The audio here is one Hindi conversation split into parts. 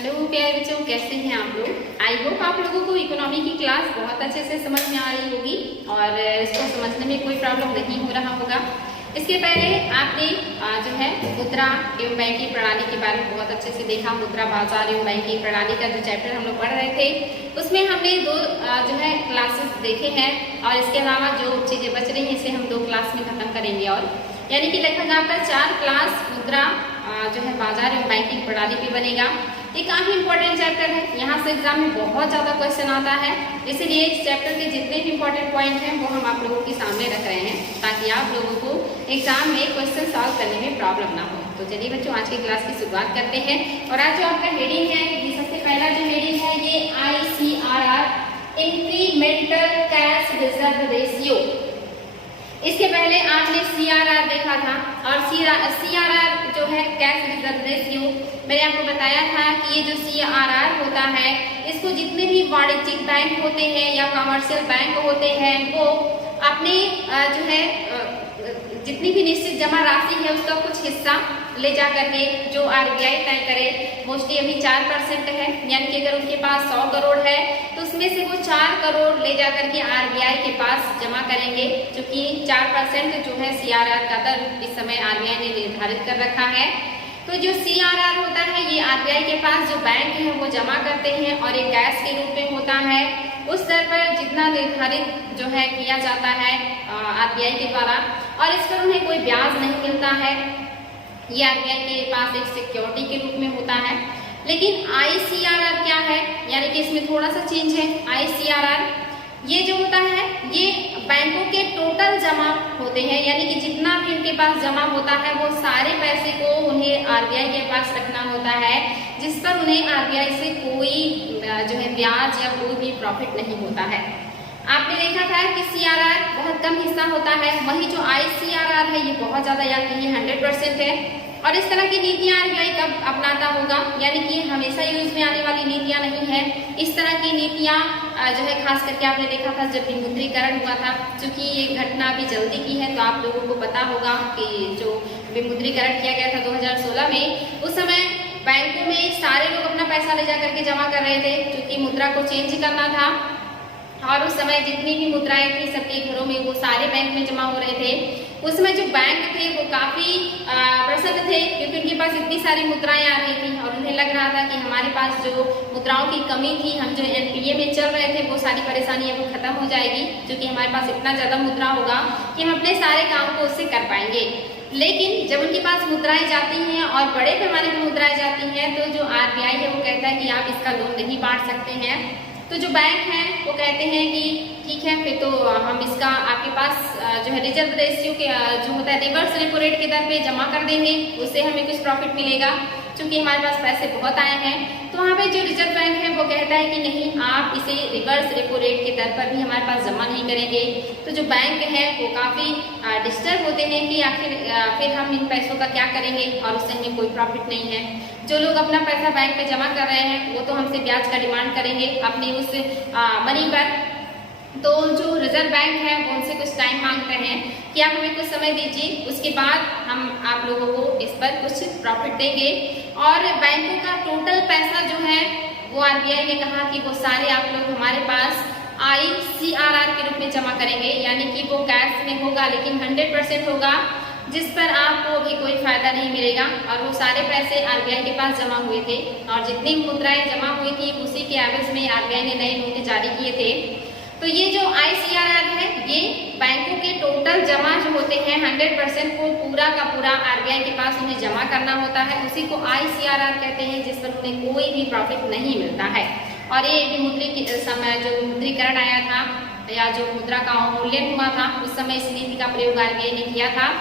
हेलो प्यारे बच्चों, कैसे हैं आप लोग। आई होप आप लोगों को इकोनॉमी की क्लास बहुत अच्छे से समझ में आ रही होगी और इसको समझने में कोई प्रॉब्लम नहीं हो रहा होगा। इसके पहले आपने जो है मुद्रा एवं बैंकिंग प्रणाली के बारे में बहुत अच्छे से देखा। मुद्रा बाजार एवं बैंकिंग प्रणाली का जो चैप्टर हम लोग पढ़ रहे थे उसमें हमने दो जो है क्लासेस देखे हैं और इसके अलावा जो चीज़ें बच रही हैं इसे हम 2 क्लास में खत्म करेंगे और यानी कि लगभग आपका 4 क्लास मुद्रा जो है बाजार एवं बैंकिंग प्रणाली पे बनेगा। ये काफी इंपॉर्टेंट चैप्टर है, यहाँ से एग्जाम में बहुत ज्यादा क्वेश्चन आता है, इसीलिए इस चैप्टर के जितने भी इंपॉर्टेंट पॉइंट हैं वो हम आप लोगों के सामने रख रहे हैं ताकि आप लोगों को एग्जाम में क्वेश्चन सॉल्व करने में प्रॉब्लम ना हो। तो चलिए बच्चों, आज की क्लास की शुरुआत करते हैं और आज जो आपका हेडिंग है, ये सबसे पहला जो हेडिंग है ये ICRR incremental cash reserve ratio. इसके पहले आपने CRR देखा था और CRR जो है कैश रिजर्व रेशियो, मैंने आपको बताया था कि ये जो CRR होता है इसको जितने भी वाणिज्यिक बैंक होते हैं या कमर्शियल बैंक होते हैं वो अपने जो है जितनी भी निश्चित जमा राशि है उसका कुछ हिस्सा ले जा करके जो RBI तय करे, मोस्टली अभी 4% है, यानी कि अगर उनके पास 100 करोड़ है तो उसमें से वो 4 करोड़ ले जा करके RBI के पास जमा करेंगे, क्योंकि 4% जो है CRR का दर इस समय RBI ने निर्धारित कर रखा है। तो जो CRR होता है ये RBI के पास जो बैंक है वो जमा करते हैं और ये कैश के रूप में होता है। उस दर पर जितना निर्धारित जो है किया जाता है RBI के द्वारा और इस पर उन्हें कोई ब्याज नहीं मिलता है, ये RBI के पास एक सिक्योरिटी के रूप में होता है। लेकिन ICRR क्या है, यानी कि इसमें थोड़ा सा चेंज है। ICRR ये जो होता है ये बैंकों के टोटल जमा होते हैं, यानी कि जितना भी उनके पास जमा होता है वो सारे पैसे को उन्हें RBI के पास रखना होता है, जिस पर उन्हें RBI से कोई जो है ब्याज या कोई भी प्रॉफिट नहीं होता है। आपने देखा था कि CRR बहुत कम हिस्सा होता है, वही जो ICRR है ये बहुत ज्यादा, या कहिए 100% है। और इस तरह की नीतियां RBI कब अपनाता होगा, यानी कि हमेशा यूज में आने वाली नीतियां नहीं है। इस तरह की नीतियां जो है खास करके आपने देखा था जब विमुद्रीकरण हुआ था, क्योंकि ये घटना अभी जल्दी की है तो आप लोगों को पता होगा कि जो विमुद्रीकरण किया गया था 2016 में, उस समय बैंकों में सारे लोग अपना पैसा ले जा करके जमा कर रहे थे, क्योंकि मुद्रा को चेंज करना था और उस समय जितनी भी मुद्राएं थी सबके घरों में वो सारे बैंक में जमा हो रहे थे। उस समय जो बैंक थे वो काफी प्रसन्न थे, क्योंकि उनके पास इतनी सारी मुद्राएं आ रही थी और उन्हें लग रहा था कि हमारे पास जो मुद्राओं की कमी थी, हम जो NPA में चल रहे थे वो सारी परेशानी अब खत्म हो जाएगी, क्योंकि हमारे पास इतना ज्यादा मुद्रा होगा कि हम अपने सारे काम को उससे कर पाएंगे। लेकिन जब उनके पास मुद्राएं जाती हैं और बड़े पैमाने पर मुद्राएं जाती हैं तो जो RBI है वो कहता है कि आप इसका लोन नहीं बांट सकते हैं। तो जो बैंक हैं वो कहते हैं कि ठीक है, फिर तो हम इसका आपके पास जो है रिजर्व रेशियो के जो होता है रिवर्स रेपो रेट के दर पे जमा कर देंगे, उससे हमें कुछ प्रॉफिट मिलेगा, क्योंकि हमारे पास पैसे बहुत आए हैं। तो वहाँ पे जो रिजर्व बैंक है वो कहता है कि नहीं, आप इसे रिवर्स रेपो रेट के दर पर भी हमारे पास जमा नहीं करेंगे। तो जो बैंक है वो काफी डिस्टर्ब होते हैं कि आखिर फिर हम इन पैसों का क्या करेंगे और उससे हमें कोई प्रॉफिट नहीं है। जो लोग अपना पैसा बैंक में जमा कर रहे हैं वो तो हमसे ब्याज का डिमांड करेंगे अपनी उस मनी पर। तो जो रिजर्व बैंक है वो उनसे कुछ टाइम मांगते हैं कि आप हमें कुछ समय दीजिए, उसके बाद हम आप लोगों को इस पर कुछ प्रॉफिट देंगे। और बैंकों का टोटल पैसा जो है वो RBI ने कहा कि वो सारे आप लोग हमारे पास ICRR के रूप में जमा करेंगे, यानी कि वो कैश में होगा लेकिन 100% होगा, जिस पर आपको भी कोई फायदा नहीं मिलेगा। और वो सारे पैसे RBI के पास जमा हुए थे और जितनी मुद्राएं जमा हुई थी उसी के एवज में RBI ने नए नोट जारी किए थे। तो ये जो ICRR है ये बैंकों के टोटल जमा जो होते हैं 100% को पूरा का पूरा RBI के पास उन्हें जमा करना होता है, उसी को ICRR कहते हैं, जिस पर उन्हें कोई भी प्रॉफिट नहीं मिलता है। और ये जो विमुद्रीकरण आया था या जो मुद्रा का अवमूल्यन हुआ था उस समय इस नीति का प्रयोग RBI ने किया था।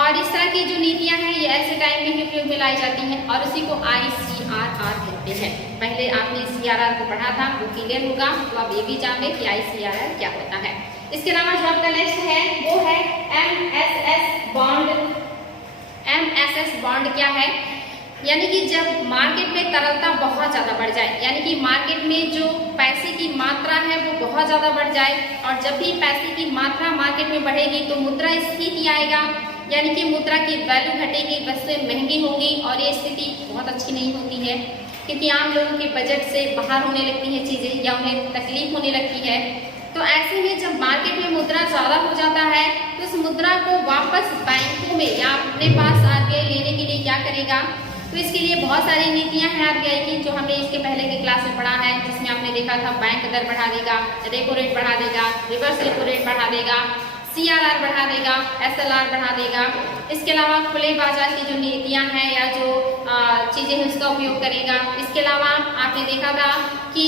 और इस तरह की जो नीतियां हैं ये ऐसे टाइम में ही प्रयोग में लाई जाती हैं और उसी को ICRR कहते हैं। पहले आपने CRR को पढ़ा था, वो क्लियर होगा, तो आप ये भी जान लें कि ICRR क्या होता है। इसके अलावा जो आपका नेक्स्ट है वो है MSS बॉन्ड। MSS बॉन्ड क्या है, यानी कि जब मार्केट में तरलता बहुत ज्यादा बढ़ जाए, यानी कि मार्केट में जो पैसे की मात्रा है वो बहुत ज्यादा बढ़ जाए, और जब भी पैसे की मात्रा मार्केट में बढ़ेगी तो मुद्रास्फीति आएगा, यानी कि मुद्रा की वैल्यू घटेगी, वस्तुएं महंगी होंगी और ये स्थिति बहुत अच्छी नहीं होती है। क्योंकि आम लोगों के बजट से बाहर होने लगती हैं चीजें या उन्हें तकलीफ होने लगती है। तो ऐसे में जब मार्केट में मुद्रा ज्यादा हो जाता है तो उस मुद्रा को वापस बैंकों में या अपने पास आरबीआई लेने के लिए क्या करेगा, तो इसके लिए बहुत सारी नीतियां हैं आरबीआई की, जो हमने इसके पहले की क्लास में पढ़ा है, जिसमें आपने देखा था बैंक दर बढ़ा देगा, रेपो रेट बढ़ा देगा, रिवर्स रेपो रेट बढ़ा देगा, सीआरआर बढ़ा देगा, एसएलआर बढ़ा देगा। इसके अलावा खुले बाजार की जो नीतियां हैं या जो चीजें हैं उसका उपयोग करेगा। इसके अलावा आपने देखा था कि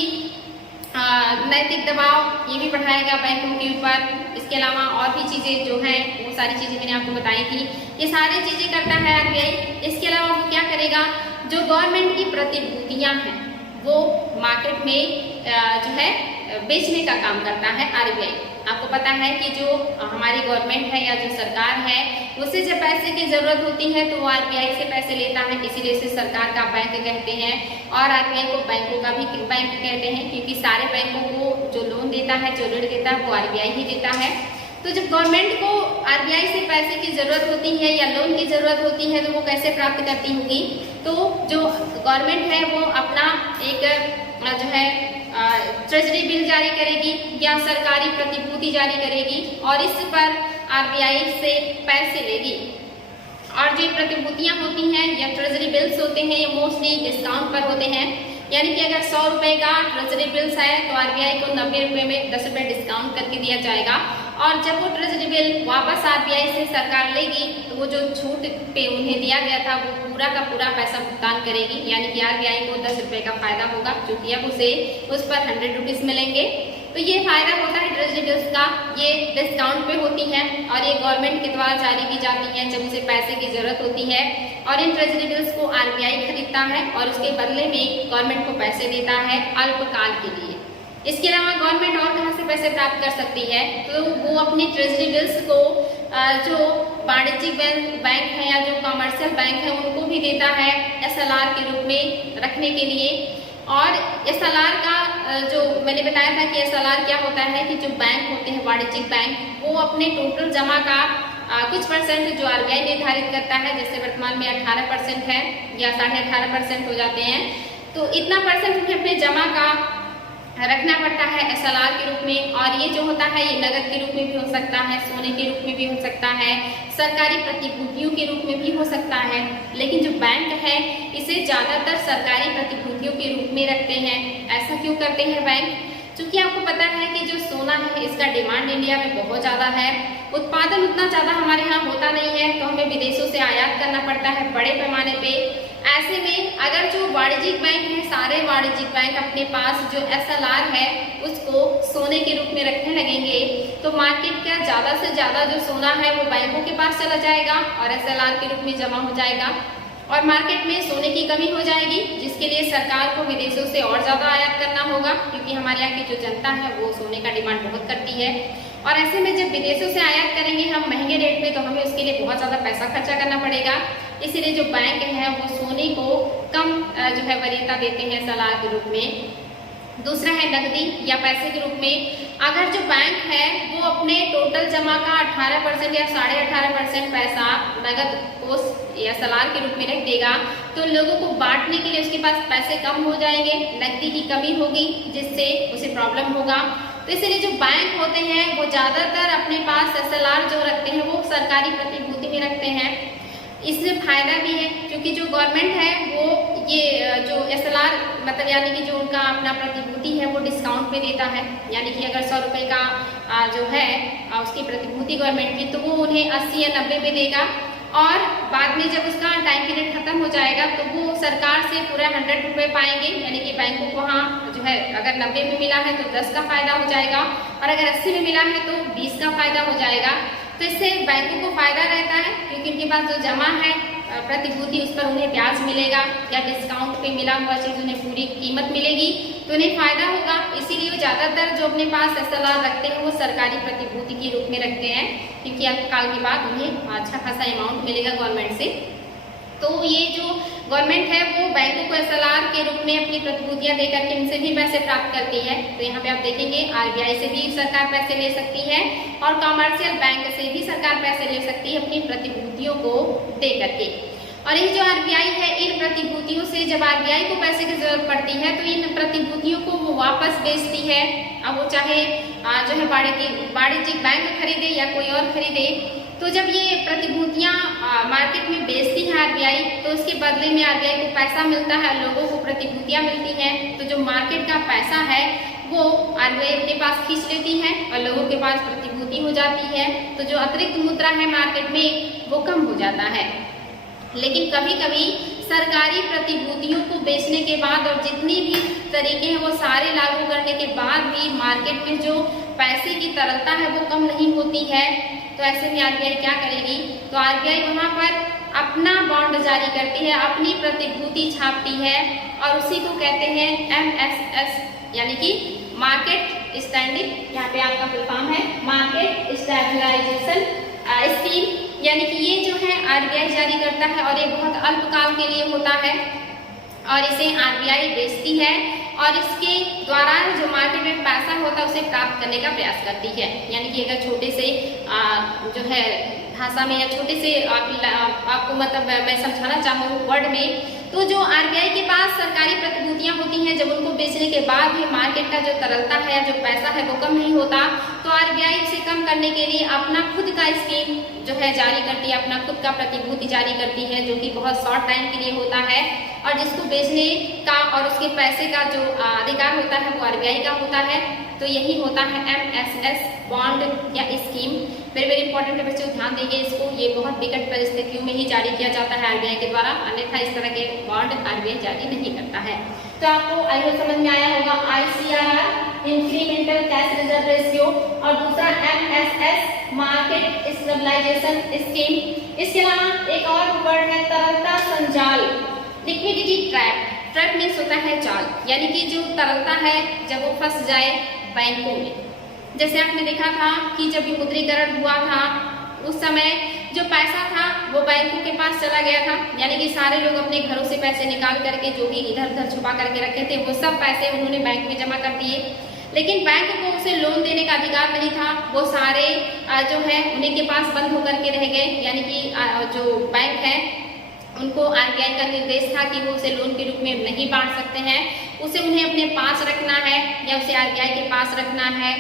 नैतिक दबाव ये भी बढ़ाएगा बैंकों के ऊपर। इसके अलावा और भी चीजें जो हैं वो सारी चीजें मैंने आपको बताई थी, ये सारी चीजें करता है आरबीआई। इसके अलावा वो क्या करेगा, जो गवर्नमेंट की प्रतिभूतियां हैं वो मार्केट में जो है बेचने का काम करता है आरबीआई। आपको पता है कि जो हमारी गवर्नमेंट है या जो सरकार है उसे जब पैसे की जरूरत होती है तो वो आरबीआई से पैसे लेता है, इसीलिए इसे सरकार का बैंक कहते हैं। और आरबीआई को बैंकों का भी बैंक कहते हैं, क्योंकि सारे बैंकों को जो लोन देता है, जो ऋण देता है वो आरबीआई ही देता है। तो जब गवर्नमेंट को आरबीआई से पैसे की जरूरत होती है या लोन की जरूरत होती है तो वो कैसे प्राप्त करती होगी, तो जो गवर्नमेंट है वो अपना एक जो है ट्रेजरी बिल जारी करेगी या सरकारी प्रतिभूति जारी करेगी और इस पर आरबीआई से पैसे लेगी। और जो प्रतिभूतियां होती हैं या ट्रेजरी बिल्स होते हैं ये मोस्टली डिस्काउंट पर होते हैं, यानी कि अगर 100 रुपए का ट्रेजरी बिल्स है तो आरबीआई को 90 रुपए में 10 रुपए डिस्काउंट करके दिया जाएगा। और जब वो ट्रेजरी बिल वापस आरबीआई से सरकार लेगी तो वो जो छूट पे उन्हें दिया गया था वो पूरा का पूरा पैसा भुगतान करेगी, यानी कि आरबीआई को 10 रुपए का फायदा होगा, क्योंकि अब उसे उस पर 100 रुपीज मिलेंगे। तो ये फायदा होता है ट्रेजरी बिल्स का, ये डिस्काउंट पे होती है और ये गवर्नमेंट के द्वारा जारी की जाती है जब उसे पैसे की जरूरत होती है। और इन ट्रेजरी बिल्स को आरबीआई खरीदता है और उसके बदले में गवर्नमेंट को पैसे देता है अल्पकाल के लिए। इसके अलावा गवर्नमेंट और कहां से पैसे प्राप्त कर सकती है, तो वो अपनी ट्रेजरी बिल्स को जो वाणिज्यिक बैंक है या जो कमर्शियल बैंक है उनको भी देता है एसएलआर के रूप में रखने के लिए। और एसएलआर का जो मैंने बताया था कि एसएलआर क्या होता है कि जो बैंक होते हैं वाणिज्यिक बैंक वो अपने टोटल जमा का कुछ परसेंट जो आरबीआई निर्धारित करता है, जैसे वर्तमान में 18% है या 18.5% हो जाते हैं, तो इतना परसेंट उन्हें अपने जमा का रखना पड़ता है एसएलआर के रूप में। और ये जो होता है ये नगद के रूप में भी हो सकता है, सोने के रूप में भी हो सकता है, सरकारी प्रतिभूतियों के रूप में भी हो सकता है। लेकिन जो बैंक है इसे ज्यादातर सरकारी प्रतिभूतियों के रूप में रखते हैं। ऐसा क्यों करते हैं बैंक, क्योंकि आपको पता है कि जो सोना है इसका डिमांड इंडिया में बहुत ज्यादा है, उत्पादन उतना ज्यादा हमारे यहाँ होता नहीं है, तो हमें विदेशों से आयात करना पड़ता है बड़े पैमाने पे। ऐसे में अगर जो वाणिज्यिक बैंक है, सारे वाणिज्यिक बैंक अपने पास जो एसएलआर है उसको सोने के रूप में रखने लगेंगे तो मार्केट का ज्यादा से ज्यादा जो सोना है वो बैंकों के पास चला जाएगा और एसएलआर के रूप में जमा हो जाएगा और मार्केट में सोने की कमी हो जाएगी, जिसके लिए सरकार को विदेशों से और ज्यादा आयात करना होगा, क्योंकि हमारे यहाँ की जो जनता है वो सोने का डिमांड बहुत करती है। और ऐसे में जब विदेशों से आयात करेंगे हम महंगे रेट में, तो हमें उसके लिए बहुत ज्यादा पैसा खर्चा करना पड़ेगा। इसीलिए जो बैंक है वो सोने को कम जो है वरीयता देते हैं एसएलआर के रूप में। दूसरा है नकदी या पैसे के रूप में। अगर जो बैंक है वो अपने टोटल जमा का 18% या 18.5% पैसा नगद कोष या एसएलआर के रूप में रख देगा तो लोगों को बांटने के लिए उसके पास पैसे कम हो जाएंगे, नकदी की कमी होगी, जिससे उसे प्रॉब्लम होगा। तो इसलिए जो बैंक होते हैं वो ज्यादातर अपने पास एसएलआर जो रखते हैं वो सरकारी प्रतिभूति में रखते हैं। इससे फायदा भी है क्योंकि जो गवर्नमेंट है वो ये जो एसएलआर मतलब यानी कि जो उनका अपना प्रतिभूति है वो डिस्काउंट पे देता है, यानी कि अगर 100 रुपए का जो है उसकी प्रतिभूति गवर्नमेंट की तो वो उन्हें 80 या 90 में देगा और बाद में जब उसका टाइम पीरियड खत्म हो जाएगा तो वो सरकार से पूरा 100 रुपए पाएंगे, यानी कि बैंकों को वहाँ जो है अगर 90 में मिला है तो 10 का फायदा हो जाएगा और अगर 80 में मिला है तो 20 का फायदा हो जाएगा। तो इससे बैंकों को फायदा रहता है क्योंकि उनके पास जो जमा है प्रतिभूति उस पर उन्हें ब्याज मिलेगा या डिस्काउंट पे मिला हुआ चीज उन्हें पूरी कीमत मिलेगी तो उन्हें फायदा होगा। इसीलिए वो ज्यादातर जो अपने पास एसएलआर रखते हैं वो सरकारी प्रतिभूति के रूप में रखते हैं क्योंकि अल्पकाल के बाद उन्हें अच्छा खासा अमाउंट मिलेगा गवर्नमेंट से। तो ये जो गवर्नमेंट है वो बैंकों को एसएलआर के रूप में अपनी प्रतिभूतियां देकर के उनसे भी पैसे प्राप्त करती है। तो यहाँ पे आप देखेंगे आरबीआई से भी सरकार पैसे ले सकती है और कमर्शियल बैंक से भी सरकार पैसे ले सकती है अपनी प्रतिभूतियों को दे करके। और ये जो आरबीआई है, इन प्रतिभूतियों से जब आरबीआई को पैसे की जरूरत पड़ती है तो इन प्रतिभूतियों को वो वापस बेचती है। अब वो चाहे जो है वाणिज्यिक बैंक खरीदे या कोई और खरीदे, तो जब ये प्रतिभूतियां मार्केट में बेचती है आरबीआई, तो उसके बदले में आरबीआई को पैसा मिलता है, लोगों को प्रतिभूतियां मिलती हैं। तो जो मार्केट का पैसा है वो आरबीआई अपने पास खींच लेती है और लोगों के पास प्रतिभूति हो जाती है। तो जो अतिरिक्त मुद्रा है मार्केट में वो कम हो जाता है। लेकिन कभी कभी सरकारी प्रतिभूतियों को बेचने के बाद और जितनी भी तरीके हैं वो सारे लागू करने के बाद भी मार्केट में जो पैसे की तरलता है वो कम नहीं होती है। तो ऐसे में आरबीआई क्या करेगी? तो आरबीआई वहां पर अपना बॉन्ड जारी करती है, अपनी प्रतिभूति छापती है और उसी को कहते हैं MSS, यानी कि मार्केट स्टैंडिंग, यहाँ पे आपका फुल फॉर्म है मार्केट स्टेबलाइजेशन स्कीम। यानी कि ये जो है आरबीआई जारी करता है और ये बहुत अल्पकाल के लिए होता है और इसे आरबीआई बेचती है और इसके द्वारा जो मार्केट में पैसा होता है उसे प्राप्त करने का प्रयास करती है। यानी कि अगर छोटे से जो है भाषा में या छोटे से आपको मतलब मैं समझाना चाहूँ वर्ड में, तो जो आरबीआई के पास सरकारी प्रतिभूतियां होती हैं, जब उनको बेचने के बाद भी मार्केट का जो तरलता है, जो पैसा है वो कम नहीं होता, तो आरबीआई उसे कम करने के लिए अपना खुद का स्कीम जो है जारी करती है, अपना खुद का प्रतिभूति जारी करती है, जो कि बहुत शॉर्ट टाइम के लिए होता है और जिसको बेचने का और उसके पैसे का जो अधिकार होता है वो आरबीआई का होता है। तो यही होता है MSS बॉन्ड या स्कीम। वेरी वेरी इंपॉर्टेंट है बच्चों, ध्यान देंगे इसको। ये बहुत विकट परिस्थितियों में ही जारी किया जाता है आरबीआई के द्वारा, अन्यथा इस तरह के बॉन्ड आरबीआई जारी नहीं करता है। तो आपको आइए समझ में आया होगा ICRR incremental cash reserve ratio और दूसरा MSS मार्केट स्टेबलाइजेशन स्कीम। इसके अलावा एक और वर्ड है तरलता संजाल, लिक्विडिटी ट्रैप। ट्रैप मीन्स होता है जाल, यानी कि जो तरलता है जब वो फंस जाए बैंकों में। जैसे आपने देखा था कि जब विमुद्रीकरण हुआ था उस समय जो पैसा था वो बैंकों के पास चला गया था, यानी कि सारे लोग अपने घरों से पैसे निकाल करके जो भी इधर उधर छुपा करके रखे थे वो सब पैसे उन्होंने बैंक में जमा कर दिए। लेकिन बैंक को उसे लोन देने का अधिकार नहीं था, वो सारे जो है उन्हीं के पास बंद होकर के रह गए। यानी कि जो बैंक है उनको आरबीआई का निर्देश था कि वो उसे लोन के रूप में नहीं बांट सकते हैं, उसे उन्हें अपने पास रखना है या उसे आरबीआई के पास रखना है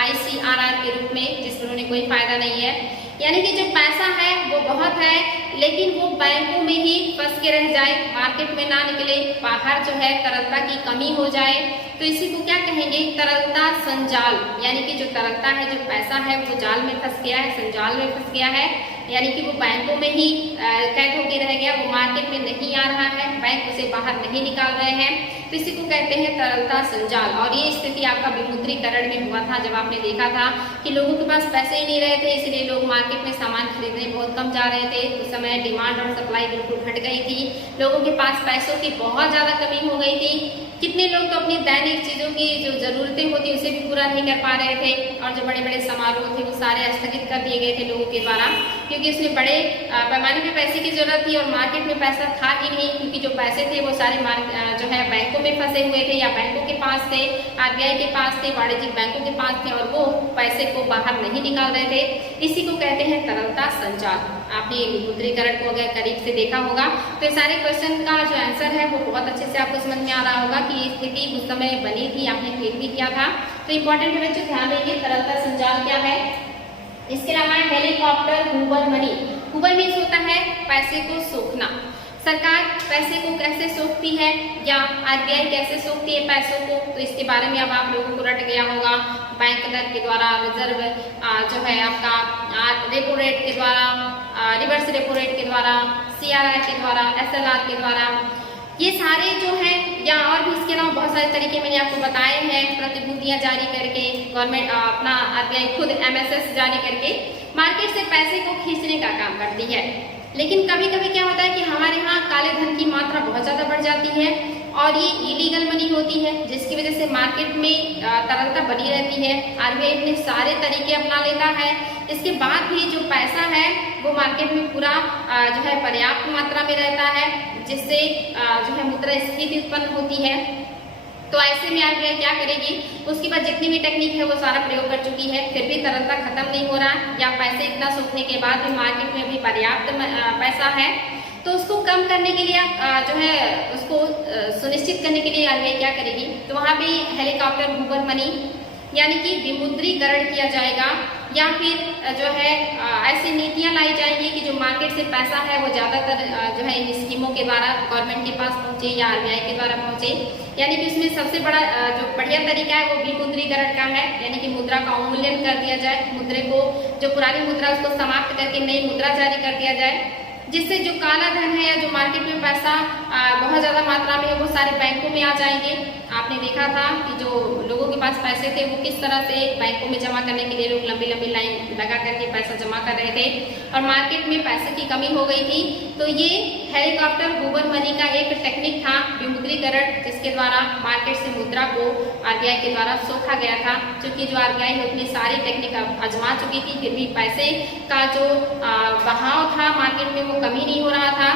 ICRR के रूप में, जिसमें उन्हें कोई फायदा नहीं है। यानी कि जो पैसा है वो बहुत है लेकिन वो बैंकों में ही फंस के रह जाए, मार्केट में ना निकले, बाहर जो है तरलता की कमी हो जाए, तो इसी को क्या कहेंगे? तरलता संजाल। यानी कि जो तरलता है, जो पैसा है वो जाल में फंस गया है, संजाल में फंस गया है, यानी कि वो बैंकों में ही कैद होकर रह गया, वो मार्केट में नहीं आ रहा है, बैंक उसे बाहर नहीं निकाल रहे हैं, तो इसी को कहते हैं तरलता संजाल। और ये स्थिति आपका विमुद्रीकरण में हुआ था, जब आपने देखा था कि लोगों के पास पैसे ही नहीं रहे थे, इसलिए लोग मार्केट में सामान खरीदने बहुत कम जा रहे थे। उस समय डिमांड और सप्लाई बिल्कुल घट गई थी, लोगों के पास पैसों की बहुत ज्यादा कमी हो गई थी। कितने लोग तो अपनी दैनिक चीजों की जो जरूरतें होती उसे भी पूरा नहीं कर पा रहे थे और जो बड़े बड़े समारोह थे वो सारे स्थगित कर दिए गए थे लोगों के द्वारा, क्योंकि उसमें बड़े पैमाने पे पैसे की जरूरत थी और मार्केट में पैसा था ही नहीं, क्योंकि जो पैसे थे वो सारे जो है बैंकों में फंसे हुए थे या बैंकों के पास थे, आरबीआई के पास थे, वाणिज्यिक बैंकों के पास थे और वो पैसे को बाहर नहीं निकाल रहे थे। इसी को कहते हैं तरलता संजाल। आपने विमुद्रीकरण को अगर करीब से देखा होगा तो सारे क्वेश्चन का जो आंसर है वो बहुत अच्छे से आपको समझ में आ रहा होगा कि स्थिति उस समय बनी थी, आपने फील भी किया था। तो इम्पोर्टेंट है बच्चों, ध्यान देंगे तरलता संजाल क्या है। इसके अलावा helicopter Hoover money. Hoover means होता है पैसे को सोखना। सरकार पैसे को कैसे सोखती है या आरबीआई कैसे सोखती है पैसों को, तो इसके बारे में अब आप लोगों को रट गया होगा। बैंक दर के द्वारा, रिजर्व जो है आपका रेपो रेट के द्वारा, रिवर्स रेपो रेट के द्वारा, CRR के द्वारा, SLR के द्वारा, ये सारे जो है या और भी इसके अलावा बहुत सारे तरीके मैंने आपको बताए हैं। प्रतिभूतियां जारी करके गवर्नमेंट अपना आरबीआई खुद MSS जारी करके मार्केट से पैसे को खींचने का काम करती है। लेकिन कभी कभी क्या होता है कि हमारे यहाँ काले धन की मात्रा बहुत ज्यादा बढ़ जाती है और ये इलीगल मनी होती है, जिसकी वजह से मार्केट में तरलता बनी रहती है। आरबीआई अपने सारे तरीके अपना लेता है, इसके बाद भी जो पैसा है वो मार्केट में पूरा जो है पर्याप्त मात्रा में रहता है, जिससे जो है मुद्रास्फीति उत्पन्न होती है। तो ऐसे में आरबीआई क्या करेगी, उसके बाद जितनी भी टेक्निक है वो सारा प्रयोग कर चुकी है, फिर भी तरलता खत्म नहीं हो रहा या पैसे इतना सूखने के बाद भी मार्केट में अभी पर्याप्त पैसा है, तो उसको कम करने के लिए जो है उसको सुनिश्चित करने के लिए आरबीआई क्या करेगी, तो वहाँ पे हेलीकॉप्टर हूबर मनी यानी कि विमुद्रीकरण किया जाएगा, या फिर जो है ऐसी नीतियां लाई जाएंगी कि जो मार्केट से पैसा है वो ज्यादातर जो है इन स्कीमों के द्वारा गवर्नमेंट के पास पहुंचे या आरबीआई के द्वारा पहुंचे। यानी कि उसमें सबसे बड़ा जो बढ़िया तरीका है वो विमुद्रीकरण का है, यानी कि मुद्रा का अवमूल्यन कर दिया जाए, मुद्रे को जो पुरानी मुद्रा उसको समाप्त करके नई मुद्रा जारी कर दिया जाए, जिससे जो काला धन है या जो मार्केट में पैसा बहुत ज्यादा मात्रा में है वो सारे बैंकों में आ जाएंगे। आपने देखा था कि जो लोगों के पास पैसे थे वो किस तरह से बैंकों में जमा करने के लिए लोग लंबी लंबी लाइन लगा करके पैसा जमा कर रहे थे और मार्केट में पैसे की कमी हो गई थी। तो ये हेलीकॉप्टर हूबर मनी का एक टेक्निक था विमुद्रीकरण, जिसके द्वारा मार्केट से मुद्रा को आरबीआई के द्वारा सोखा गया था। क्योंकि जो आरबीआई अपनी सारी टेक्निक आजमा चुकी थी, फिर भी पैसे का जो बहाव था मार्केट में वो कमी नहीं हो रहा था।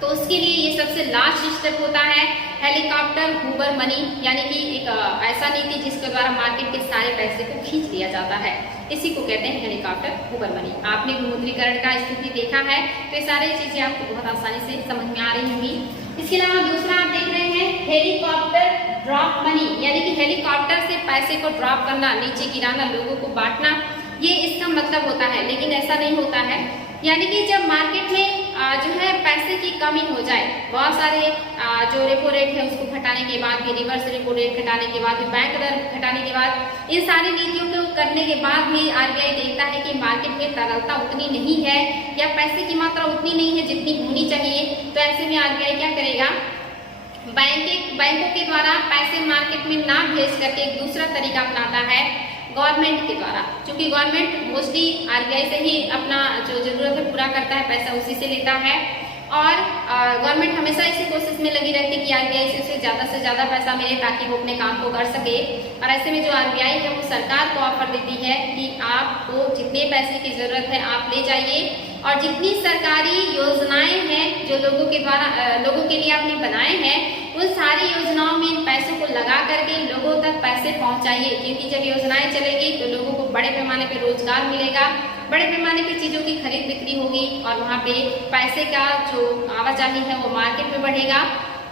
तो उसके लिए ये सबसे लास्ट स्टेप होता है हेलीकॉप्टर हूबर मनी, यानी कि एक ऐसा नीति जिसके द्वारा मार्केट के सारे पैसे को खींच लिया जाता है, इसी को कहते हैं हेलीकॉप्टर हूबर मनी। आपने विमुद्रीकरण का स्थिति देखा है तो ये सारी चीजें आपको बहुत आसानी से समझ में आ रही होंगी। इसके अलावा दूसरा आप देख रहे हैं हेलीकॉप्टर ड्रॉप मनी, यानी कि हेलीकॉप्टर से पैसे को ड्रॉप करना, नीचे गिराना, लोगों को बांटना, ये इसका मतलब होता है। लेकिन ऐसा नहीं होता है, यानी कि जब मार्केट में जो है पैसे की कमी हो जाए, बहुत सारे जो रेपो रेट है उसको घटाने के बाद भी, रिवर्स रेपो रेट घटाने के बाद भी, बैंक दर घटाने के बाद, इन सारी नीतियों को करने के बाद भी आरबीआई देखता है कि मार्केट में तरलता उतनी नहीं है या पैसे की मात्रा उतनी नहीं है जितनी होनी चाहिए। तो ऐसे में आरबीआई क्या करेगा, बैंकों के द्वारा पैसे मार्केट में ना भेज करके एक दूसरा तरीका अपनाता है गवर्नमेंट के द्वारा। क्योंकि गवर्नमेंट मोस्टली आरबीआई से ही अपना जो जरूरत है पूरा करता है, पैसा उसी से लेता है और गवर्नमेंट हमेशा इसी कोशिश में लगी रहती है कि आरबीआई से ज्यादा पैसा मिले ताकि वो अपने काम को कर सके। और ऐसे में जो आरबीआई है वो सरकार को ऑफर देती है कि आपको जितने पैसे की जरूरत है आप ले जाइए और जितनी सरकारी योजनाएं हैं जो लोगों के लिए आपने बनाए हैं उन सारी योजनाओं में इन पैसों को लगा करके लोगों तक पैसे पहुंचाइए। क्योंकि जब योजनाएं चलेगी तो लोगों को बड़े पैमाने पे रोजगार मिलेगा, बड़े पैमाने पे चीजों की खरीद बिक्री होगी और वहाँ पे पैसे का जो आवाजाही है वो मार्केट में बढ़ेगा।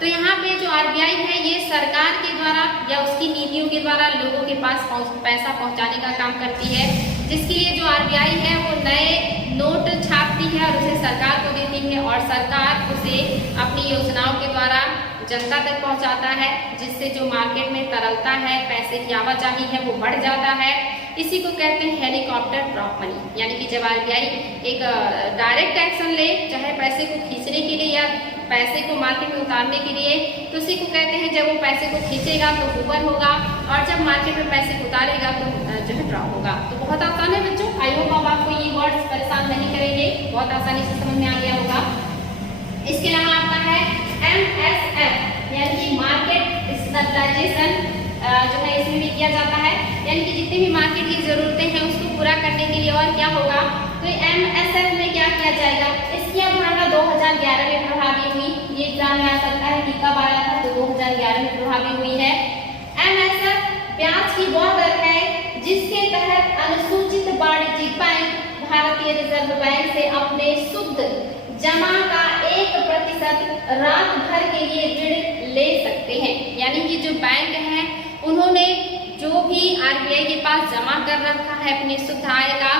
तो यहाँ पे जो आरबीआई है ये सरकार के द्वारा या उसकी नीतियों के द्वारा लोगों के पास पैसा पहुँचाने का काम करती है, जिसके लिए जो आरबीआई है वो नए नोट छापती है और उसे सरकार को देती है और सरकार उसे अपनी योजनाओं के द्वारा जनता तक पहुंचाता है, जिससे जो मार्केट में तरलता है, पैसे की आवाजाही है वो बढ़ जाता है। इसी को कहते हैं हेलीकॉप्टर ड्रॉप मनी, यानी कि जब आरबीआई एक डायरेक्ट एक्शन ले, चाहे पैसे को खींचने के लिए या पैसे को मार्केट में उतारने के लिए, तो उसी को कहते हैं जब वो पैसे को खींचेगा तो हूबर होगा और जब मार्केट में पैसे को उतारेगा तो जो है ड्रॉप होगा। तो बहुत आसान है बच्चों, आई होप अब आपको ये वर्ड्स परेशान नहीं करेंगे, बहुत आसानी से समझ में आ गया होगा। इसके अलावा आता है MSF यानी कि मार्केट स्टेबलाइजेशन जो है इसमें भी किया जाता है, यानी कि जितनी भी मार्केट की जरूरतें हैं उसको पूरा करने के लिए और क्या होगा, तो MSF में क्या किया जाएगा, इसकी अवधारणा 2011 में प्रभावी हुई। ये एग्जाम में आ सकता है कि कब आया था, तो 2011 में प्रभावी हुई है। MSF ब्याज की वह दर है जिसके तहत अनुसूचित वाणिज्यिक बैंक भारतीय रिजर्व बैंक से अपने शुद्ध जमा का 1% रात भर के लिए ऋण ले सकते हैं। यानी कि जो बैंक हैं उन्होंने जो भी आरबीआई के पास जमा कर रखा है अपने शुद्ध आय का,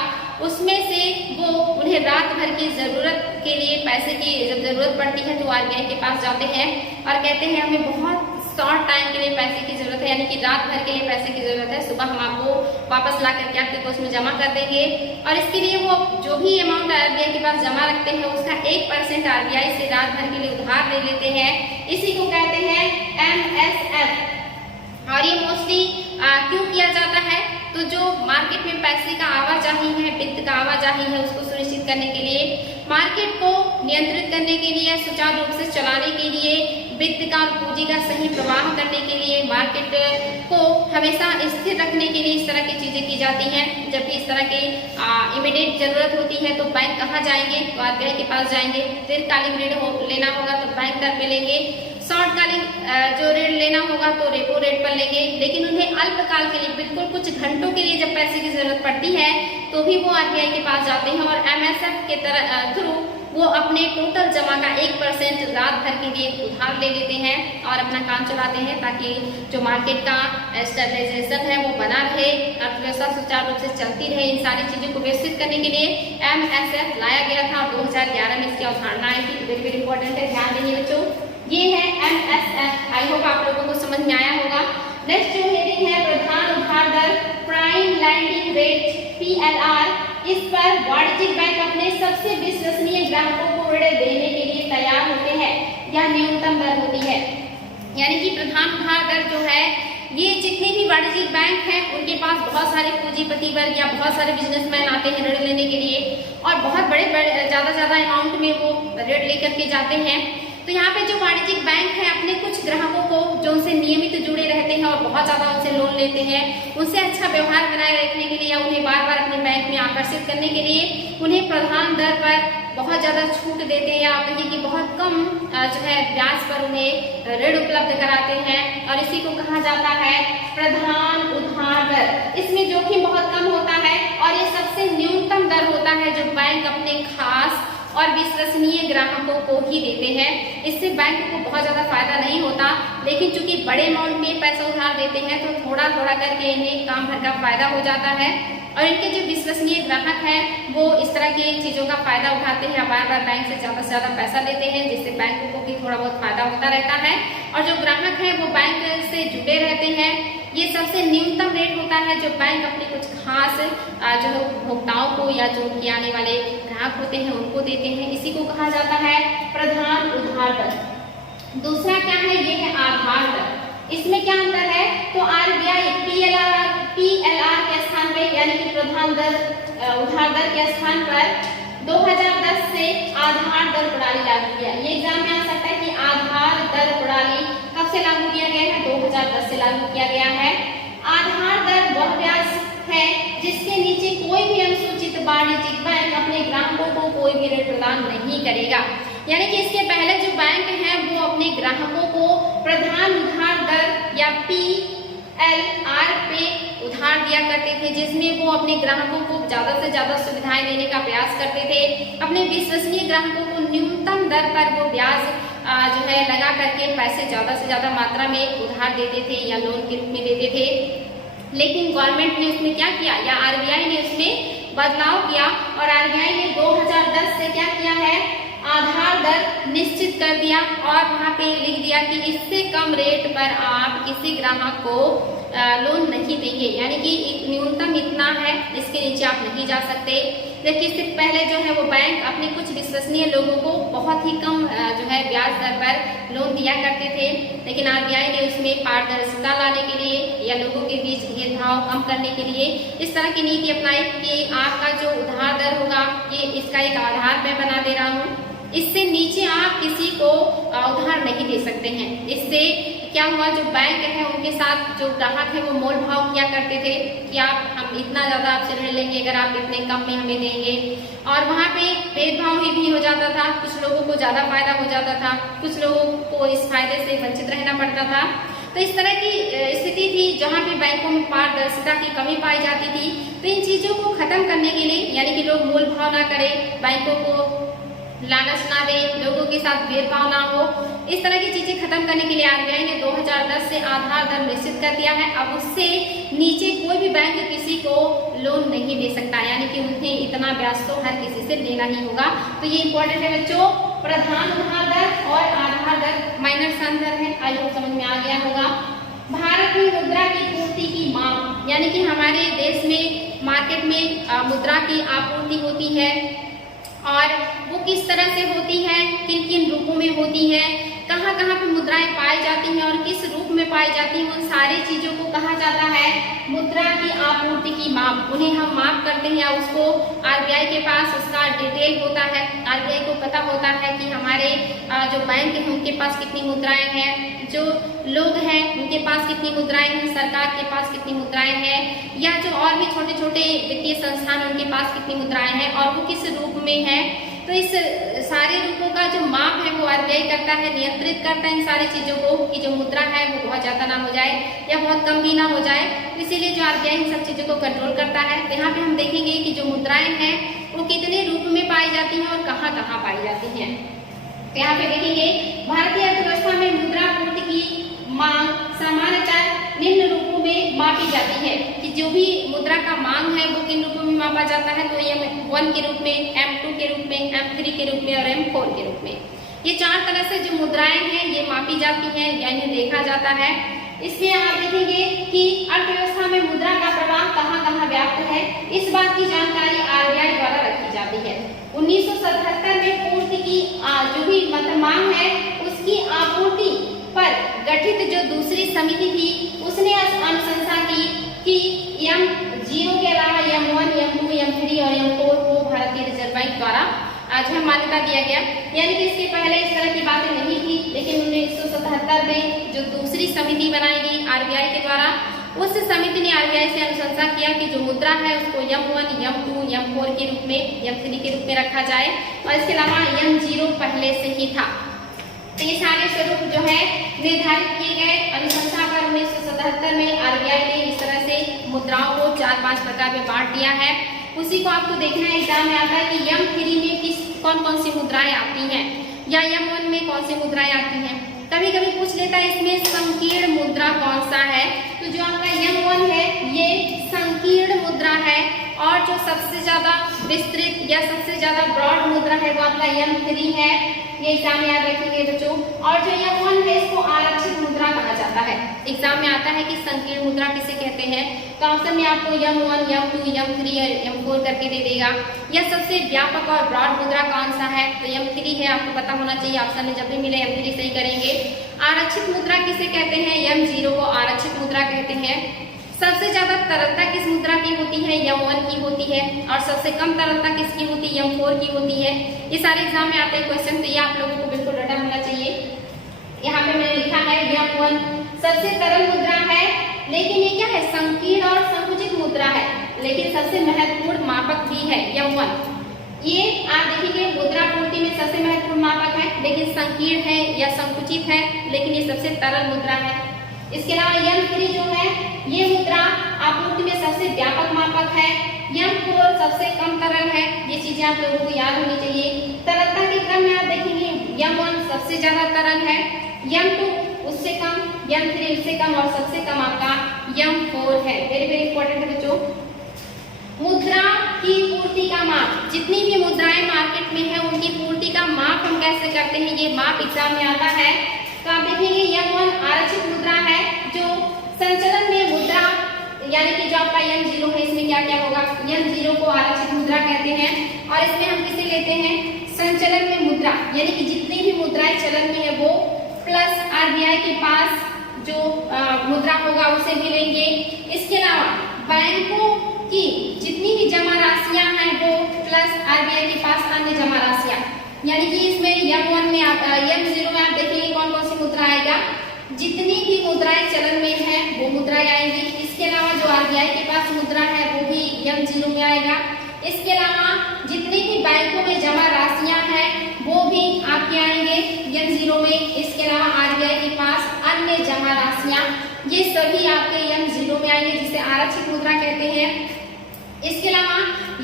उसमें से वो उन्हें रात भर की जरूरत के लिए पैसे की जब जरूरत पड़ती है तो आरबीआई के पास जाते हैं और कहते हैं हमें बहुत शॉर्ट टाइम के लिए पैसे की जरूरत है, यानी कि रात भर के लिए पैसे की जरूरत है, सुबह हम आपको वापस ला करके आपके पास में जमा कर देंगे। और इसके लिए वो जो भी अमाउंट आरबीआई के पास जमा रखते हैं उसका 1% आरबीआई से रात भर के लिए उधार ले लेते हैं, इसी को कहते हैं MSF। और ये मोस्टली क्यों किया जाता है, तो जो मार्केट में पैसे का आवाजाही है, वित्त का आवाजाही है, उसको सुनिश्चित करने के लिए, मार्केट को नियंत्रित करने के लिए, सुचारू रूप से चलाने के लिए, वित्त का और पूंजी का सही प्रवाह करने के लिए, मार्केट को हमेशा स्थिर रखने के लिए इस तरह की चीजें की जाती हैं। जब भी इस तरह की इमीडिएट जरूरत होती है तो बैंक कहाँ जाएंगे, तो आरबीआई के पास जाएंगे। दीर्घकालीन ऋण लेना होगा तो बैंक दर पे लेंगे, शॉर्टकालीन जो ऋण लेना होगा तो रेपो रेट पर लेंगे। लेकिन उन्हें अल्पकाल के लिए, बिल्कुल कुछ घंटों के लिए जब पैसे की जरूरत पड़ती है तो भी वो आरबीआई के पास जाते हैं और MSF के थ्रू वो अपने टोटल जमा का 1% रात भर के लिए उधार ले लेते हैं और अपना काम चलाते हैं, ताकि जो मार्केट का स्टेबलाइजेशन है वो बना रहे, अर्थव्यवस्था सुचारू रूप से चलती रहे। इन सारी चीजों को व्यवस्थित करने के लिए MSF लाया गया था। 2011 में इसकी अवधारणा आई थी। वेरी वेरी इंपॉर्टेंट है, ध्यान देंगे बच्चों। ये है MSF। आई होप आप लोगों को समझ में आया होगा। नेक्स्ट जो हेडिंग है प्रधान उधार दर, प्राइम लैंडिंग रेट PLR। इस पर वाणिज्यिक बैंक अपने सबसे विश्वसनीय ग्राहकों को ऋण देने के लिए तैयार होते हैं। यह न्यूनतम दर होती है, यानी कि प्रधान उधार दर जो है, ये जितने भी वाणिज्यिक बैंक हैं उनके पास बहुत सारे पूंजीपति वर्ग या बहुत सारे बिजनेसमैन आते हैं ऋण लेने के लिए, और बहुत बड़े ज्यादा अमाउंट में वो ऋण लेकर के जाते हैं। तो यहाँ पे जो वाणिज्यिक बैंक है अपने कुछ ग्राहकों को जो उनसे नियमित जुड़े रहते हैं और बहुत ज्यादा उनसे लोन लेते हैं, उनसे अच्छा व्यवहार बनाए रखने के लिए या उन्हें बार बार अपने बैंक में आकर्षित करने के लिए उन्हें प्रधान दर पर बहुत ज्यादा छूट देते हैं, या आप कहिए कि बहुत कम जो है ब्याज पर उन्हें ऋण उपलब्ध कराते हैं, और इसी को कहा जाता है प्रधान उधार दर। इसमें जोखिम बहुत कम होता है और ये सबसे न्यूनतम दर होता है जो बैंक अपने खास और विश्वसनीय ग्राहकों को ही देते हैं। इससे बैंक को बहुत ज्यादा फायदा नहीं होता, लेकिन चूंकि बड़े अमाउंट में पैसा उधार देते हैं तो थोड़ा थोड़ा करके इन्हें काम भर का फायदा हो जाता है, और इनके जो विश्वसनीय ग्राहक हैं वो इस तरह की चीजों का फायदा उठाते हैं, बार बार बैंक से ज्यादा पैसा लेते हैं, जिससे बैंक को भी थोड़ा बहुत फायदा होता रहता है। और जो ग्राहक है वो बैंक से जुड़े रहते हैं। ये सबसे न्यूनतम रेट होता है जो बैंक अपने कुछ खास जो उपभोक्ताओं को या जो उनके आने वाले ग्राहक होते हैं उनको देते हैं। इसी को कहा जाता है प्रधान उधार दर। दूसरा क्या है, ये है आधार दर। इसमें क्या अंतर है, तो RBI PLR के स्थान पे, यानी कि प्रधान दर उधार दर के स्थान पर 2010 से आधार दर प्रणाली लागू किया। ये एग्जाम में आ सकता है कि आधार दर प्रणाली कब से लागू किया गया है, 2010 से लागू किया गया है। आधार दर वह ब्याज है जिसके नीचे कोई भी अनुसूचित वाणिज्यिक बैंक अपने ग्राहकों को कोई भी ऋण प्रदान नहीं करेगा। यानी कि इसके पहले जो बैंक हैं वो अपने ग्राहकों को प्रधान उधार दर या PLR पे उधार दिया करते थे, जिसमें वो अपने ग्राहकों को ज्यादा से ज्यादा सुविधाएं देने का प्रयास करते थे। अपने विश्वसनीय ग्राहकों को न्यूनतम दर पर वो ब्याज जो है लगा करके पैसे ज्यादा से ज्यादा मात्रा में उधार देते थे या लोन के रूप में देते थे। लेकिन गवर्नमेंट ने उसमें क्या किया, या RBI ने उसमें बदलाव किया, और RBI ने 2010 से क्या किया है, आधार दर निश्चित कर दिया और वहां पे लिख दिया कि इससे कम रेट पर आप किसी ग्राहक को लोन नहीं देंगे, यानी कि न्यूनतम इतना है, इसके नीचे आप नहीं जा सकते। जबकि इससे पहले जो है वो बैंक अपने कुछ विश्वसनीय लोगों को बहुत ही कम जो है ब्याज दर पर लोन दिया करते थे। लेकिन RBI ने उसमें पारदर्शिता लाने के लिए या लोगों के बीच भेदभाव कम करने के लिए इस तरह की नीति अपनाई कि आपका जो उधार दर होगा ये इसका एक आधार मैं बना दे रहा हूँ, इससे नीचे आप किसी को उधार नहीं दे सकते हैं। इससे क्या हुआ, जो बैंक है उनके साथ जो ग्राहक है वो मोल भाव किया करते थे कि हम इतना ज्यादा आपसे ऋण लेंगे अगर आप इतने कम में हमें देंगे, और वहाँ पे भेदभाव भी हो जाता था। कुछ लोगों को ज्यादा फायदा हो जाता था, कुछ लोगों को इस फायदे से वंचित रहना पड़ता था। तो इस तरह की स्थिति थी जहाँ पे बैंकों में पारदर्शिता की कमी पाई जाती थी। तो इन चीजों को खत्म करने के लिए, यानी कि लोग मोल भाव ना करें, बैंकों को लालच ना दे, लोगों के साथ भेदभाव ना हो, इस तरह की चीजें खत्म करने के लिए RBI ने 2010 से आधार दर निश्चित कर दिया है। अब उससे नीचे कोई भी बैंक किसी को लोन नहीं दे सकता, यानी कि उन्हें इतना ब्याज तो हर किसी से लेना ही होगा। तो ये इंपॉर्टेंट है बच्चों, प्रधान उधार दर और आधार दर माइनर सा अंतर है, आई होप समझ में आ गया होगा। भारत में मुद्रा की पूर्ति की मांग, यानी कि हमारे देश में मार्केट में मुद्रा की आपूर्ति होती है, और वो किस तरह से होती है, किन किन रूपों में होती है, कहाँ कहाँ पे मुद्राएं पाई जाती हैं और किस रूप में पाई जाती हैं, उन सारी चीजों को कहा जाता है मुद्रा की आपूर्ति की माप। उन्हें हम माप करते हैं या उसको RBI के पास उसका डिटेल होता है। RBI को पता होता है कि हमारे जो बैंक हैं उनके पास कितनी मुद्राएं हैं, जो लोग हैं उनके पास कितनी मुद्राएं हैं, सरकार के पास कितनी मुद्राएं हैं, या जो और भी छोटे छोटे वित्तीय संस्थान उनके पास कितनी मुद्राएं हैं और वो किस रूप में है। तो इस सारे रूपों का जो माप है वो RBI करता है, नियंत्रित करता है इन सारी चीजों को कि जो मुद्रा है वो बहुत ज्यादा ना हो जाए या बहुत कम भी ना हो जाए। इसीलिए जो RBI इन सब चीजों को कंट्रोल करता है। तो यहाँ पे हम देखेंगे कि जो मुद्राएं हैं वो कितने रूप में पाई जाती जाती हैं और कहाँ कहाँ पाई जाती हैं। तो यहाँ पे देखेंगे भारतीय अर्थव्यवस्था में मुद्रा पूर्ति की मांग सामान्यतः निम्न रूपों में मापी जाती है कि जो भी मुद्रा का मांग है वो किन रूपों में मापा जाता है। तो M1 के रूप में, M2 के रूप में, M3 के रूप में और M4 के रूप में। ये 4 तरह से जो मुद्राएं हैं ये मापी जाती हैं यानी देखा जाता है। इसमें आप देखेंगे कि अर्थव्यवस्था में मुद्रा का प्रवाह कहाँ कहाँ व्याप्त है, इस बात की जानकारी RBI द्वारा रखी जाती है। 1977 में पूर्ति की जो भी मांग है उसकी आपूर्ति पर गठित जो दूसरी समिति थी उसने अनुशंसा की कि M0 के अलावा M1, M2, M3 और M4 को भारतीय रिजर्व बैंक द्वारा आज है मान्यता दिया गया। यानी कि इसके पहले इस तरह की बातें नहीं थी, लेकिन 1977 में जो दूसरी समिति बनाई गई RBI के द्वारा, उस समिति ने RBI से अनुशंसा किया कि जो मुद्रा है उसको M1, M2, M4 के रूप में, M3 के रूप में रखा जाए और इसके अलावा M0 पहले से ही था। तो ये सारे स्वरूप जो है निर्धारित किए गए अनुशंसा पर 1977 में RBI ने इस तरह से मुद्राओं को 4-5 प्रकार में बांट दिया है। उसी को आपको देखना है, एग्जाम में आता है कि M3 में कौन कौन सी मुद्राएं आती हैं या M1 में कौन सी मुद्राएं आती हैं। कभी कभी पूछ लेता है इसमें संकीर्ण मुद्रा कौन सा है। तो जो आपका M1 है ये संकीर्ण मुद्रा है और जो सबसे ज्यादा विस्तृत या सबसे ज्यादा ब्रॉड मुद्रा है वो आपका M3 है। ये एग्जाम में याद रखेंगे बच्चों। और जो M1 है इसको आरक्षित मुद्रा कहा जाता है। एग्जाम में आता है कि संकीर्ण मुद्रा किसे कहते हैं, तो ऑप्शन में आपको M1, M2, M3 और M4 करके दे देगा। यह सबसे व्यापक और ब्रॉड मुद्रा कौन सा है, तो M3 है, आपको पता होना चाहिए। ऑप्शन में जब भी मिले M3 सही करेंगे। आरक्षित मुद्रा किसे कहते हैं, M0 को आरक्षित मुद्रा कहते हैं। सबसे ज्यादा तरलता किस मुद्रा की होती है, M1 की होती है। और सबसे कम तरलता किसकी होती है, M4 की होती है। ये सारे एग्जाम में आते हैं क्वेश्चन, तो ये आप लोगों को बिल्कुल रटा होना चाहिए। यहाँ पे मैंने लिखा है M1 सबसे तरल मुद्रा है, लेकिन ये क्या है, संकीर्ण और संकुचित मुद्रा है, लेकिन सबसे महत्वपूर्ण मापक भी है M1। ये आप देखेंगे मुद्रा पूर्ति में सबसे महत्वपूर्ण मापक है, लेकिन संकीर्ण है या संकुचित है, लेकिन ये सबसे तरल मुद्रा है। इसके अलावा M3 जो है ये मुद्रा आपूर्ति में सबसे व्यापक मापक है। M4 सबसे कम तरल है। ये चीजें आप लोगों को याद होनी चाहिए। तरलता के क्रम में आप देखेंगे M1 सबसे ज्यादा तरल है, M2 उससे कम, M3 उससे कम और सबसे कम आपका M4 है। वेरी वेरी इंपॉर्टेंट है बच्चों। मुद्रा की पूर्ति का माप, जितनी भी मुद्राएं मार्केट में है उनकी पूर्ति का माप हम कैसे करते हैं, ये माप एग्जाम में आता है। तो आप देखेंगे M1 आरक्षित मुद्रा है, जो संचलन में मुद्रा यानी कि जो आपका M0 है इसमें क्या क्या होगा, M0 को आरक्षित मुद्रा कहते हैं। और इसमें हम किसे लेते हैं, संचलन में मुद्रा, यानी कि जितनी भी मुद्राएं चलन में है वो प्लस RBI के पास जो मुद्रा होगा उसे भी लेंगे। इसके अलावा बैंकों की जितनी भी जमा राशियां हैं वो प्लस RBI के पास अन्य जमा राशियां, यानी कि इसमें M1 में M0 में आप देखेंगे कौन कौन सी मुद्रा आएगा, जितनी भी मुद्राएं चलन में है वो मुद्राएं आएंगी। इसके अलावा जो RBI के पास मुद्रा है वो भी M0 में आएगा। इसके अलावा जितनी भी बैंकों में जमा राशियां हैं वो भी आपके आएंगे M0 में। इसके अलावा RBI के पास अन्य जमा राशियां, ये सभी आपके M0 में आएंगे, जिसे आरक्षित मुद्रा कहते हैं। इसके अलावा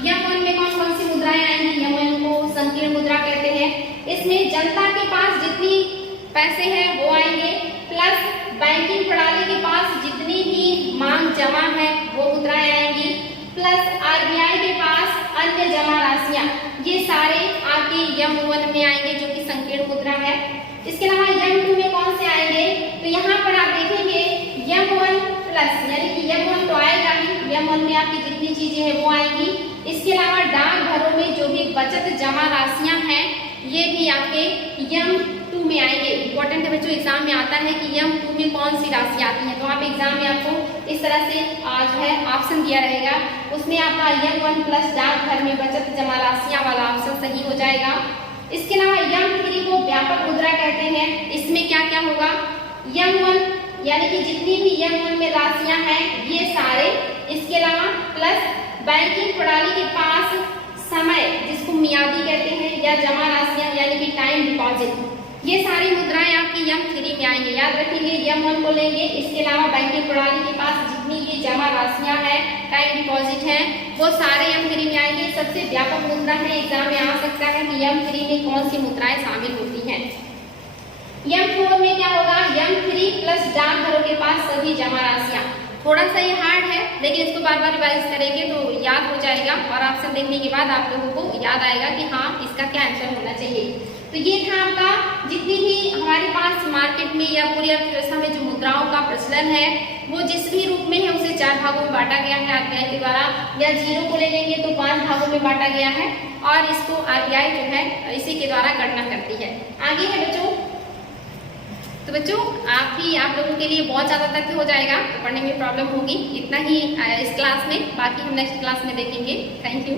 M1 में कौन कौन सी मुद्राएं आएंगी, M1 को संकीर्ण मुद्रा कहते हैं। इसमें जनता के पास जितनी पैसे हैं वो आएंगे, प्लस बैंकिंग प्रणाली के पास जितनी भी मांग जमा है वो मुद्राएं आएंगी, प्लस RBI के पास अन्य जमा राशियां, ये सारे आपके M1 में आएंगे जो कि संकीर्ण मुद्रा है। इसके अलावा M2 में कौन से आएंगे, तो यहाँ पर आप देखेंगे M1 प्लस, यानी कि M1 तो आएगा ही, M1 में आपकी जितनी चीजें हैं वो आएंगी। इसके अलावा डाकघरों में जो भी बचत जमा राशियां हैं ये भी आपके M2 में आएंगे। इंपॉर्टेंट है बच्चों, एग्जाम में आता है कि M2 में कौन सी राशि आती है। तो आप एग्जाम में आपको इस तरह से जो है ऑप्शन दिया रहेगा, उसमें आपका M1 प्लस डाकघर में बचत जमा राशियां वाला ऑप्शन सही हो जाएगा। इसके अलावा M3 को व्यापक मुद्रा कहते हैं। इसमें क्या क्या होगा, M1 यानी कि जितनी भी M1 में राशियां हैं ये सारे, इसके अलावा प्लस बैंकिंग प्रणाली के पास समय जिसको मियादी कहते हैं या जमा राशियां यानी कि टाइम डिपॉजिट, ये सारी मुद्राएं आपकी M3 में आएंगे। याद रखेंगे M1 को लेंगे। इसके अलावा बैंकिंग प्रणाली के पास जितनी भी जमा राशियां हैं, टाइम डिपॉजिट है, वो सारे M3 में आएंगे। सबसे व्यापक मुद्रा है, एग्जाम में आ सकता है कि M3 में कौन सी मुद्राएं शामिल होती हैं। M4 में क्या होगा, M3 प्लस डाक घरों के पास सभी जमा राशियां। थोड़ा सा ये हार्ड है, लेकिन इसको बार बार रिवाइज करेंगे तो याद हो जाएगा और ऑप्शन देखने के बाद आप लोगों को याद आएगा कि हाँ इसका क्या आंसर होना चाहिए। तो ये था आपका जितनी भी हमारे पास मार्केट में या पूरी अर्थव्यवस्था में जो मुद्राओं का प्रचलन है वो जिस भी रूप में है उसे 4 भागों में बांटा गया है आरबीआई के द्वारा, या 0 को ले लेंगे तो 5 भागों में बांटा गया है और इसको आरबीआई जो है इसी के द्वारा गणना करती है। आगे है बच्चों, तो बच्चों आप लोगों के लिए बहुत ज़्यादा तथ्य हो जाएगा तो पढ़ने में प्रॉब्लम होगी। इतना ही इस क्लास में, बाकी हम नेक्स्ट क्लास में देखेंगे। Thank you.